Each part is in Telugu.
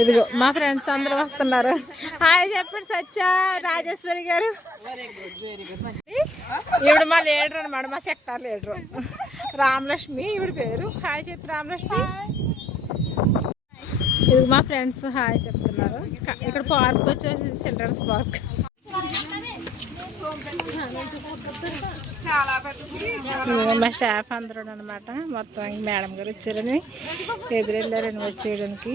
ఇదిగో మా ఫ్రెండ్స్ అందరూ వస్తున్నారు. హాయ్ చెప్పండి సచ్చా రాజేశ్వరి గారు. ఈవిడ మా లీడర్ అనమాట మా సెక్టార్ లీడర్ రామలక్ష్మి ఈవిడ పేరు. హాయ్ చెప్పి రామలక్ష్మి. ఇది మా ఫ్రెండ్స్ హాయ్ చెప్తున్నారు. ఇక్కడ పార్క్ వచ్చేసి చిల్డ్రన్స్ పార్క్ మా స్టాఫ్ అందరూ అనమాట మొత్తం మేడం గారు వచ్చారని. ఎదురెళ్ళారని వచ్చేయడానికి.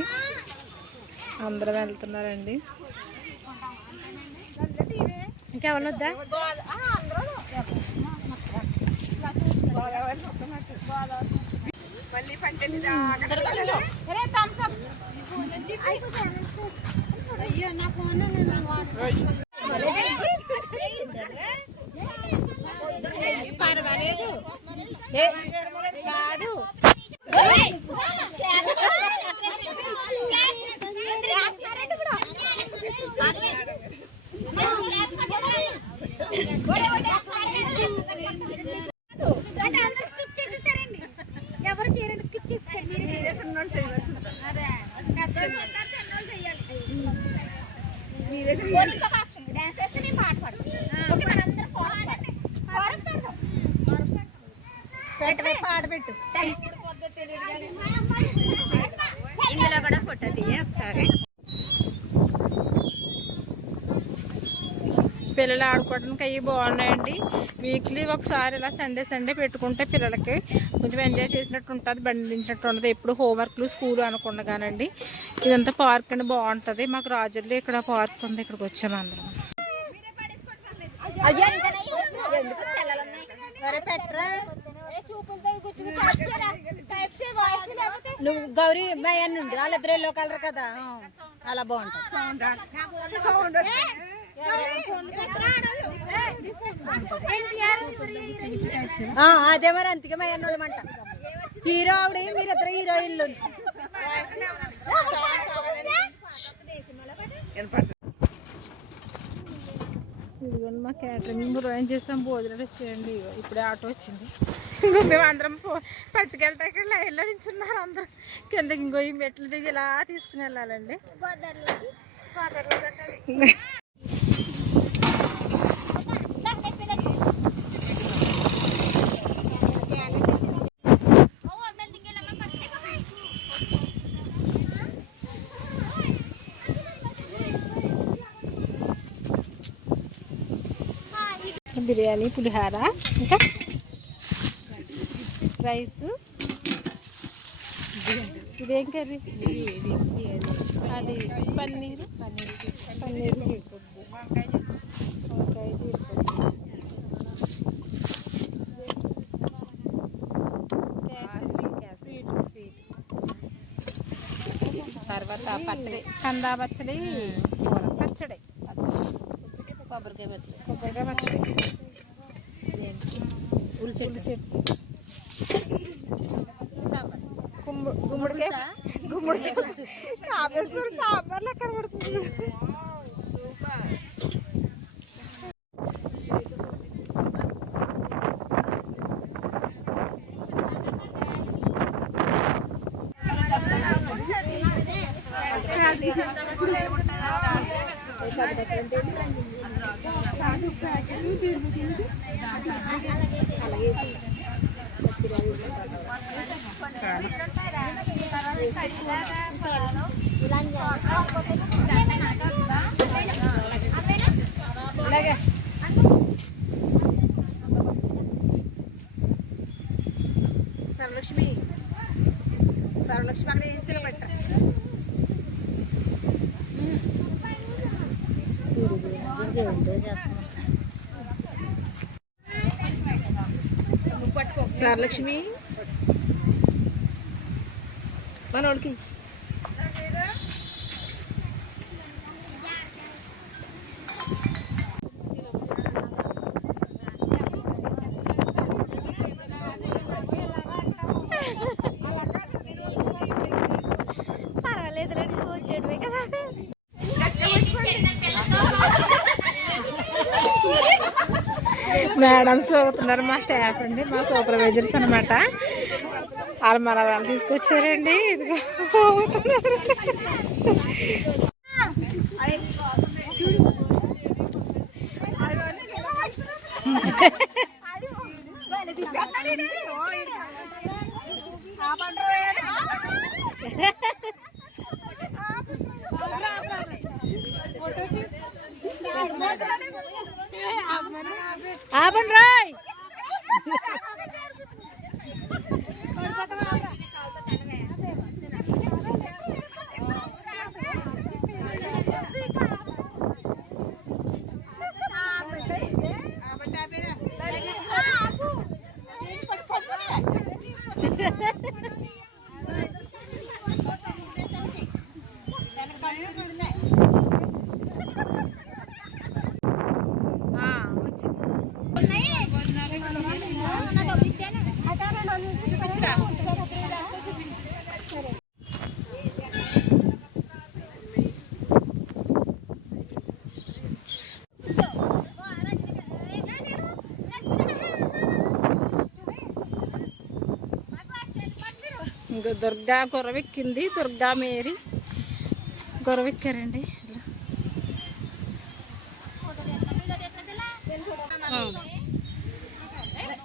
అందరం వెళ్తున్నారండి. ఇంకెవరు వద్దా పర్వాలేదు. ఏ, కాదు. ఎవరు చేయండి స్కిప్ డాన్స్ నేను పాట పాడతాను పాట పెట్టు ఇందులో కూడా ఫోటో తీయ ఒకసారి. పిల్లలు ఆడుకోవడానికి అవి బాగున్నాయండి. వీక్లీ ఒకసారి ఇలా సండే సండే పెట్టుకుంటే పిల్లలకి కొంచెం ఎంజాయ్ చేసినట్టు ఉంటుంది బంధించినట్టు ఉంటుంది ఎప్పుడు హోంవర్క్లు స్కూల్ అనకుండగానండి ఇదంతా పార్క్ అండి బాగుంటుంది. మాకు రాజుల్లో ఇక్కడ పార్క్ ఉంది ఇక్కడికి వచ్చాము అందరం. నువ్వు గౌరీ భయాన్ని వాళ్ళిద్దరు ఎల్లో కలర్ కదా. అలా బాగుంటుంది. అదే మరి అందుకే మయన్న వాళ్ళమంట హీరో ఆవిడ మీరిద్దరు హీరోయిన్లు ఇదిగోండి మా క్యాటరింగ్ ఏం చేసాం? భోజనాలు వచ్చేయండి ఇప్పుడే ఆటో వచ్చింది. ఇంకో మేము అందరం పో పట్టుకెళ్తే ఇక్కడ లైన్లో నించున్నారు అందరూ. కిందకి ఇంకో ఈ మెట్లు దిగి ఇలా తీసుకుని వెళ్ళాలండి. బిర్యానీ పులిహార ఇంకా రైస్ ఇదేం కర్రీ అది పన్నీరు పన్నీరు జీడిపప్పు వంకాయ జీడిపప్పు స్వీట్ స్వీట్ తర్వాత పచ్చడి కందా పచ్చడి కూర పచ్చడి కొబ్బరికాయ పచ్చడి కొబ్బరికాయ పచ్చడి ఉల్లి ఉల్లి చెట్టు గుమ్మ- గుమ్మడికాయ గుమ్మడికాయ కాపేశ్వర సాంబార్ లెక్క పడుతుంది ఇలాగే సరలక్ష్మి సరలక్ష్మి అక్కడ వేసి పెట్ట సరలక్ష్మి. మనోడికి. పర్వాలేదు రండి ఫోన్ చేయడమే కదా. మేడమ్స్ అవుతున్నారు మా స్టాఫ్ అండి మా సూపర్వైజర్స్ అనమాట వాళ్ళు మన వాళ్ళు తీసుకొచ్చారండి. ఇదిగో అవుతున్నారు. હા પણ వచ్చింది ఇంకా దుర్గా గొర్రెక్కింది దుర్గా మేరీ గొరవెక్కారండి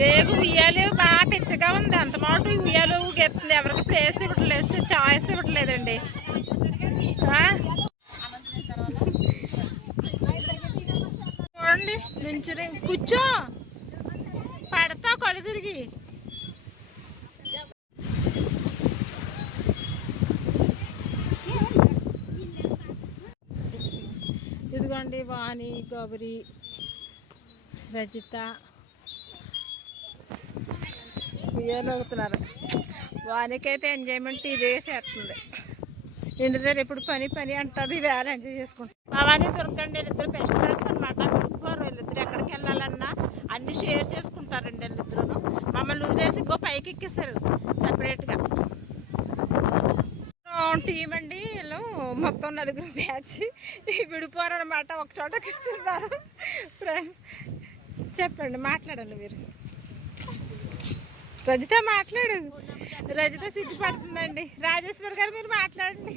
జేగు ఉయ్యాలు బాగా పిచ్చగా ఉంది. అంత మాట ఉయ్యాలు ఊగెత్తుంది ఎవరికి ప్లేస్ ఇవ్వట్లేదు. చాయిస్ ఇవ్వట్లేదండి. చూడండి. నుంచుని కూర్చో. పడతా కళ్ళు తిరిగి. ఇదిగోండి వాణి గౌరి రజిత. ఉయ్యాలు అవుతున్నారు వానికైతే ఎంజాయ్మెంట్ ఇదే చేస్తుంది. ఇంటి దగ్గర ఎప్పుడు పని పని అంటుంది వేరే ఎంజాయ్ చేసుకుంటాం మా దొరకండి వీళ్ళిద్దరు బెస్ట్ ఫ్రెండ్స్ అనమాట గుడిపోరు వీళ్ళిద్దరు ఎక్కడికి వెళ్ళాలన్నా అన్నీ షేర్ చేసుకుంటారండి వీళ్ళిద్దరు మమ్మల్ని వదిలేసి ఇంకో పైకి ఎక్కిస్తారు సపరేట్గా టీం అండి వీళ్ళు మొత్తం నలుగురు బ్యాచ్ విడిపోరనమాట ఒక చోట ఇస్తున్నారు. ఫ్రెండ్స్ చెప్పండి మాట్లాడండి మీరు. రజిత మాట్లాడు. రజిత సిగ్గుపడుతుందండి రాజేశ్వర్ గారు మీరు మాట్లాడండి.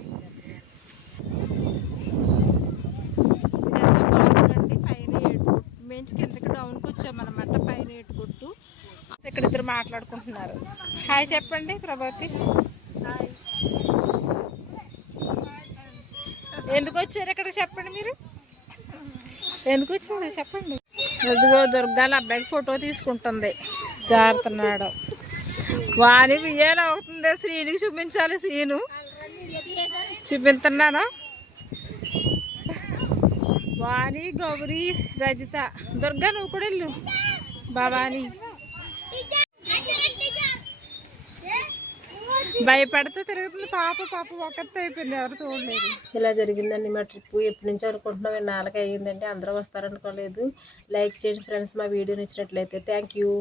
ఇదంతా బాగుందండి. పైన ఏటు మేంచి కిందకి డౌన్కి వచ్చామన్నమాట. పైన ఏటు కొట్టు. ఇక్కడ ఇద్దరు మాట్లాడుకుంటున్నారు. హాయ్ చెప్పండి ప్రభాతి. ఎందుకు వచ్చారు ఇక్కడ చెప్పండి మీరు? ఎందుకు వచ్చింది? చెప్పండి. ఎదుగో దుర్గాల అబ్బాయికి ఫోటో తీసుకుంటుంది. జారుతున్నాడు వాణి బియ్యాలు అవుతుంది శ్రీనికి చూపించాలి సీను. చూపిస్తున్నాను వాణి గౌరీ రజిత దుర్గా నువ్వు కూడా వెళ్ళు. భవాని. భయపడితే తిరుగుతుంది పాప పాప ఒక్కరితో అయిపోయింది ఎవరు చూడలేదు. ఇలా జరిగిందండి మా ట్రిప్. ఎప్పటి నుంచి అనుకుంటున్నాం? నాలుగు అయ్యిందండి. అందరూ వస్తారనుకోలేదు. లైక్ చేయండి ఫ్రెండ్స్ మా వీడియో నచ్చినట్లయితే థ్యాంక్ యూ.